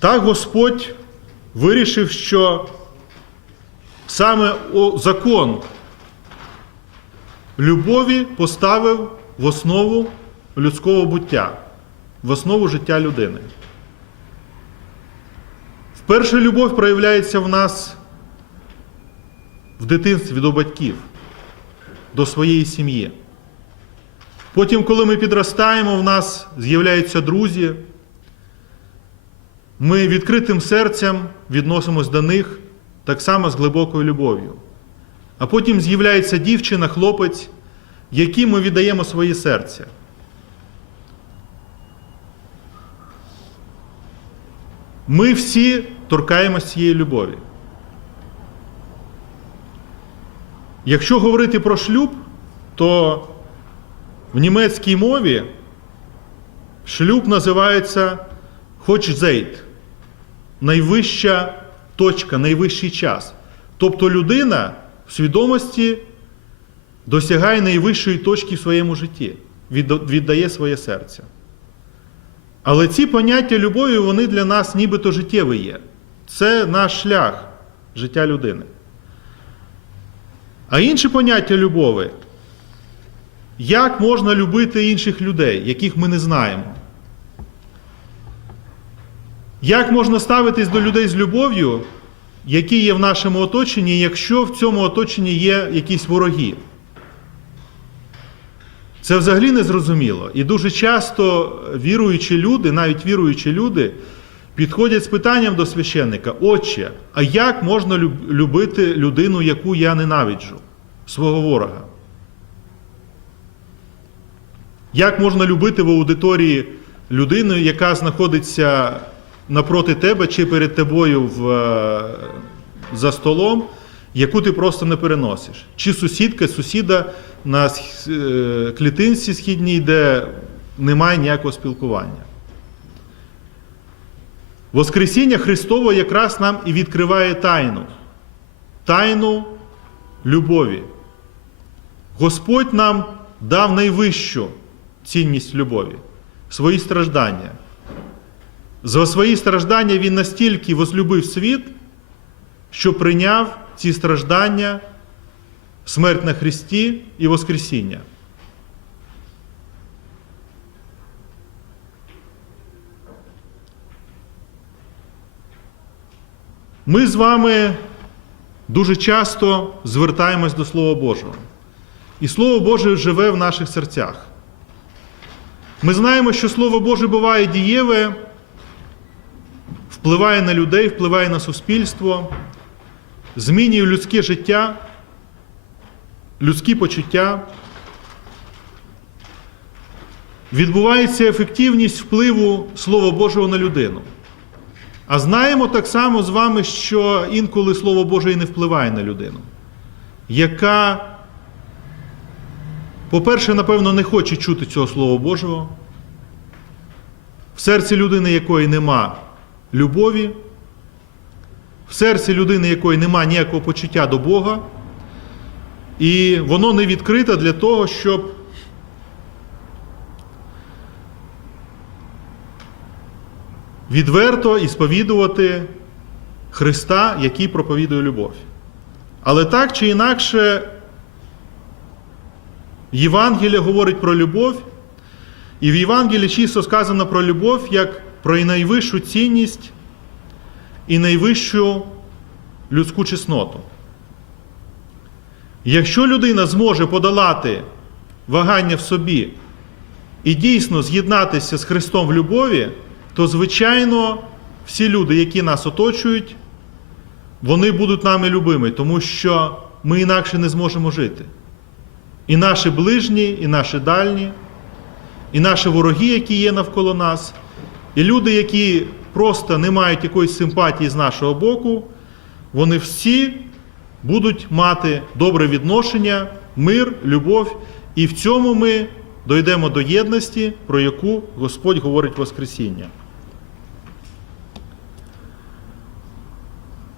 Так Господь вирішив, що саме закон любові поставив в основу людського буття, в основу життя людини. Вперше любов проявляється в нас в дитинстві до батьків, до своєї сім'ї. Потім, коли ми підростаємо, в нас з'являються друзі, ми відкритим серцем відносимось до них так само з глибокою любов'ю. А потім з'являється дівчина, хлопець, яким ми віддаємо своє серце. Ми всі торкаємось цієї любові. Якщо говорити про шлюб, то в німецькій мові шлюб називається Хочзейт, найвища точка, найвищий час. Тобто людина в свідомості досягає найвищої точки в своєму житті, віддає своє серце. Але ці поняття любові, вони для нас нібито життєві є. Це наш шлях життя людини. А інше поняття любові, як можна любити інших людей, яких ми не знаємо? Як можна ставитись до людей з любов'ю, які є в нашому оточенні, якщо в цьому оточенні є якісь вороги? Це взагалі не зрозуміло. І дуже часто віруючі люди, навіть віруючі люди, підходять з питанням до священника: Отче, а як можна любити людину, яку я ненавиджу, свого ворога? Як можна любити в аудиторії людину, яка знаходиться напроти тебе чи перед тобою в, е, за столом, яку ти просто не переносиш? Чи сусідка, сусіда на е, клітинці східній, де немає ніякого спілкування? Воскресіння Христово якраз нам і відкриває тайну. Тайну любові. Господь нам дав найвищу цінність любові свої страждання. За свої страждання Він настільки возлюбив світ, що прийняв ці страждання, смерть на Христі і Воскресіння. Ми з вами дуже часто звертаємось до Слова Божого. І Слово Боже живе в наших серцях. Ми знаємо, що Слово Боже буває дієве, впливає на людей, впливає на суспільство, змінює людське життя, людські почуття. Відбувається ефективність впливу Слова Божого на людину. А знаємо так само з вами, що інколи Слово Боже і не впливає на людину, яка, по-перше, напевно, не хоче чути цього Слова Божого, в серці людини, якої нема любові, в серці людини, якої нема ніякого почуття до Бога, і воно не відкрите для того, щоб відверто і сповідувати Христа, який проповідує любов. Але так чи інакше, Євангелія говорить про любов, і в Євангелії чисто сказано про любов як про найвищу цінність і найвищу людську чесноту. Якщо людина зможе подолати вагання в собі і дійсно з'єднатися з Христом в любові, то, звичайно, всі люди, які нас оточують, вони будуть нами любими, тому що ми інакше не зможемо жити. І наші ближні, і наші дальні, і наші вороги, які є навколо нас, і люди, які просто не мають якоїсь симпатії з нашого боку, вони всі будуть мати добре відношення, мир, любов, і в цьому ми дойдемо до єдності, про яку Господь говорить Воскресіння.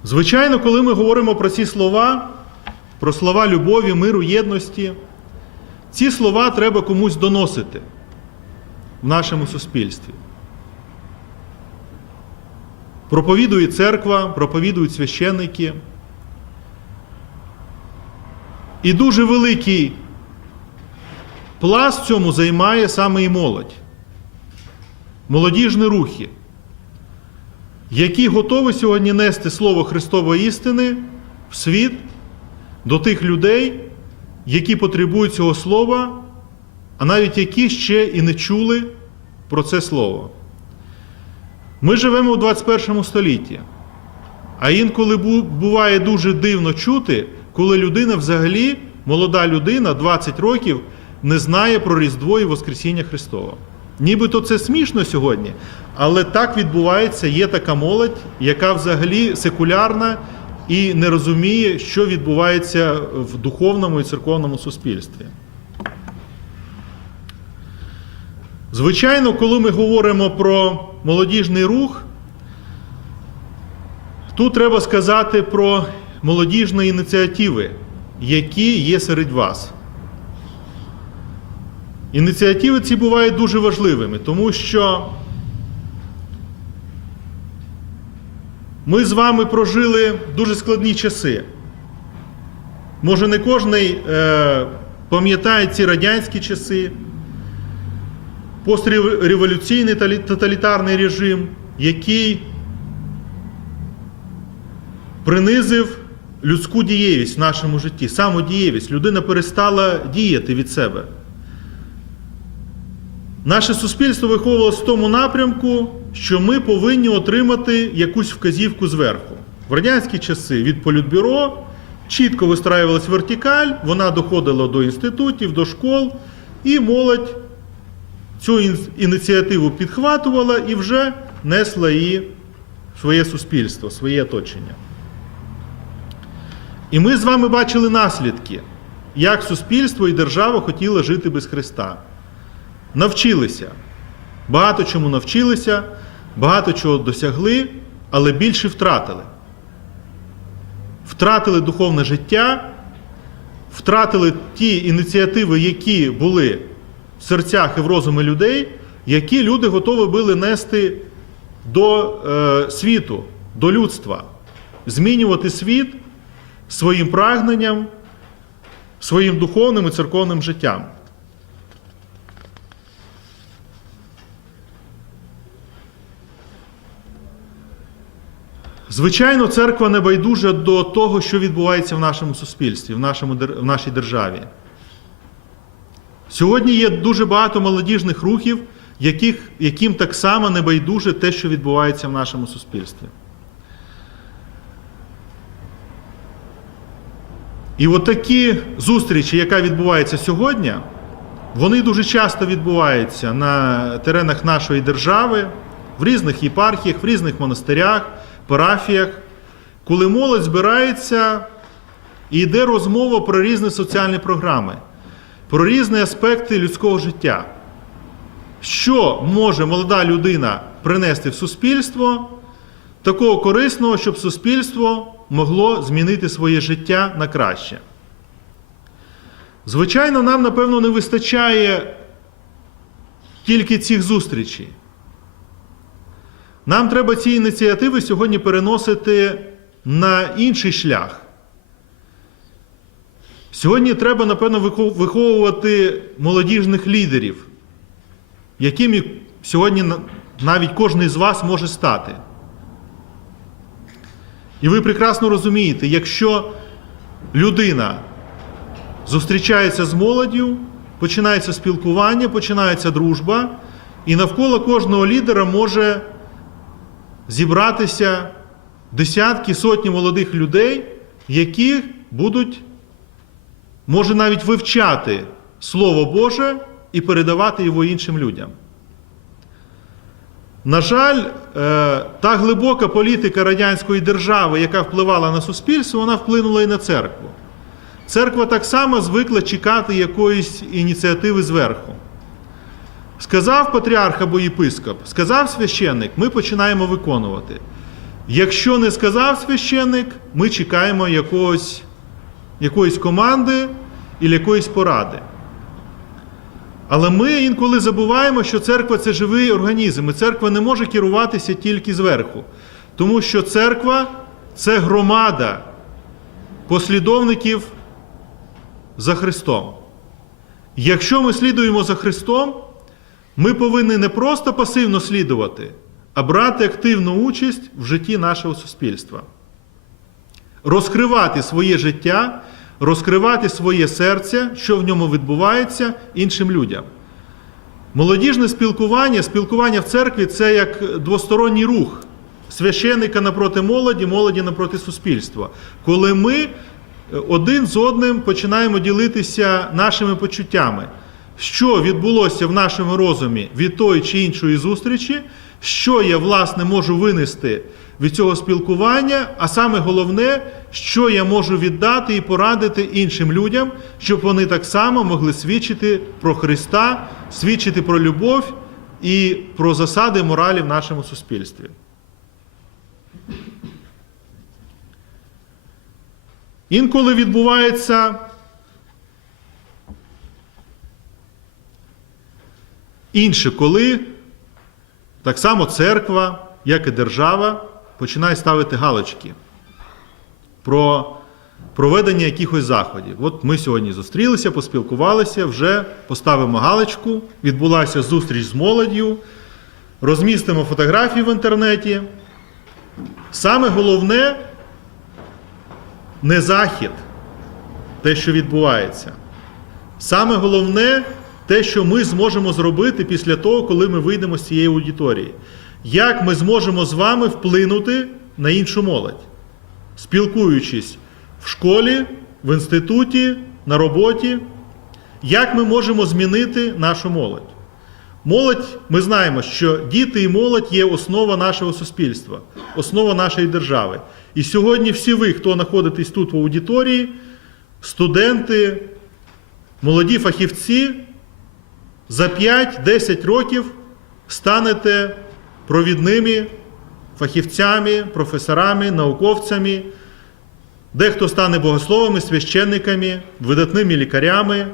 Звичайно, коли ми говоримо про ці слова, про слова любові, миру, єдності, ці слова треба комусь доносити в нашому суспільстві. Проповідує церква, проповідують священники. І дуже великий пласт цьому займає саме і молодь. Молодіжні рухи, які готові сьогодні нести Слово Христової істини в світ до тих людей, які потребують цього слова, а навіть які ще і не чули про це слово. Ми живемо у 21 столітті, а інколи буває дуже дивно чути, коли людина взагалі, молода людина, 20 років, не знає про Різдво і Воскресіння Христова. Нібито це смішно сьогодні, але так відбувається, є така молодь, яка взагалі секулярна і не розуміє, що відбувається в духовному і церковному суспільстві. Звичайно, коли ми говоримо про молодіжний рух, тут треба сказати про молодіжні ініціативи, які є серед вас. Ініціативи ці бувають дуже важливими, тому що ми з вами прожили дуже складні часи. Може, не кожен е, пам'ятає ці радянські часи, постреволюційний тоталітарний режим, який принизив людську дієвість в нашому житті, самодієвість. Людина перестала діяти від себе. Наше суспільство виховувалося в тому напрямку, що ми повинні отримати якусь вказівку зверху. В радянські часи від політбюро чітко вистраювалась вертикаль, вона доходила до інститутів, до школ, і молодь цю ініціативу підхватувала і вже несла її своє суспільство, своє оточення. І ми з вами бачили наслідки, як суспільство і держава хотіли жити без Христа. Навчилися. Багато чому навчилися, багато чого досягли, але більше втратили. Втратили духовне життя, втратили ті ініціативи, які були серцях і в розумі людей, які люди готові були нести до е, світу, до людства, змінювати світ своїм прагненням, своїм духовним і церковним життям. Звичайно, церква не байдужа до того, що відбувається в нашому суспільстві, в, нашому, в нашій державі. Сьогодні є дуже багато молодіжних рухів, яких, яким так само не байдуже те, що відбувається в нашому суспільстві. І от такі зустрічі, яка відбувається сьогодні, вони дуже часто відбуваються на теренах нашої держави, в різних єпархіях, в різних монастирях, парафіях, коли молодь збирається і йде розмова про різні соціальні програми, про різні аспекти людського життя. Що може молода людина принести в суспільство такого корисного, щоб суспільство могло змінити своє життя на краще? Звичайно, нам, напевно, не вистачає тільки цих зустрічей. Нам треба ці ініціативи сьогодні переносити на інший шлях. Сьогодні треба, напевно, виховувати молодіжних лідерів, якими сьогодні навіть кожен з вас може стати. І ви прекрасно розумієте, якщо людина зустрічається з молоддю, починається спілкування, починається дружба, і навколо кожного лідера може зібратися десятки, сотні молодих людей, які будуть, може навіть вивчати Слово Боже і передавати його іншим людям. На жаль, е, та глибока політика радянської держави, яка впливала на суспільство, вона вплинула і на церкву. Церква так само звикла чекати якоїсь ініціативи зверху. Сказав патріарх або єпископ, сказав священник, ми починаємо виконувати. Якщо не сказав священник, ми чекаємо якогось, якоїсь команди і якоїсь поради. Але ми інколи забуваємо, що церква це живий організм, і церква не може керуватися тільки зверху. Тому що церква це громада послідовників за Христом. Якщо ми слідуємо за Христом, ми повинні не просто пасивно слідувати, а брати активну участь в житті нашого суспільства. Розкривати своє життя, розкривати своє серце, що в ньому відбувається іншим людям. Молодіжне спілкування, спілкування в церкві це як двосторонній рух священника напроти молоді, молоді напроти суспільства. Коли ми е, один з одним починаємо ділитися нашими почуттями, що відбулося в нашому розумі від тої чи іншої зустрічі, що я власне можу винести від цього спілкування, а саме головне, що я можу віддати і порадити іншим людям, щоб вони так само могли свідчити про Христа, свідчити про любов і про засади моралі в нашому суспільстві. Інколи відбувається інше, коли так само церква, як і держава, починає ставити галочки про проведення якихось заходів. От ми сьогодні зустрілися, поспілкувалися, вже поставимо галочку, відбулася зустріч з молоддю, розмістимо фотографії в інтернеті. Саме головне не захід, те, що відбувається. Саме головне те, що ми зможемо зробити після того, коли ми вийдемо з цієї аудиторії. Як ми зможемо з вами вплинути на іншу молодь, спілкуючись в школі, в інституті, на роботі, як ми можемо змінити нашу молодь? Молодь, ми знаємо, що діти і молодь є основа нашого суспільства, основа нашої держави. І сьогодні всі ви, хто знаходитесь тут в аудиторії, студенти, молоді фахівці, за 5-10 років станете провідними фахівцями, професорами, науковцями. Дехто стане богословами, священниками, видатними лікарями,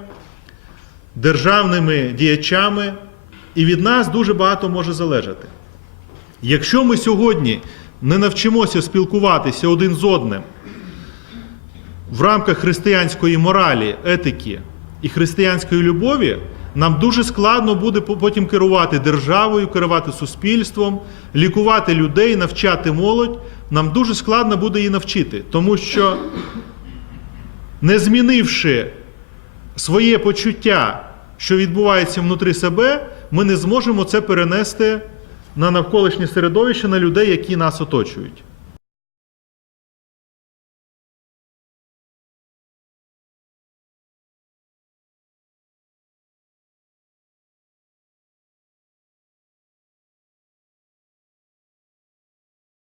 державними діячами. І від нас дуже багато може залежати. Якщо ми сьогодні не навчимося спілкуватися один з одним в рамках християнської моралі, етики і християнської любові, нам дуже складно буде потім керувати державою, керувати суспільством, лікувати людей, навчати молодь. Нам дуже складно буде її навчити, тому що, не змінивши своє почуття, що відбувається внутрі себе, ми не зможемо це перенести на навколишнє середовище, на людей, які нас оточують.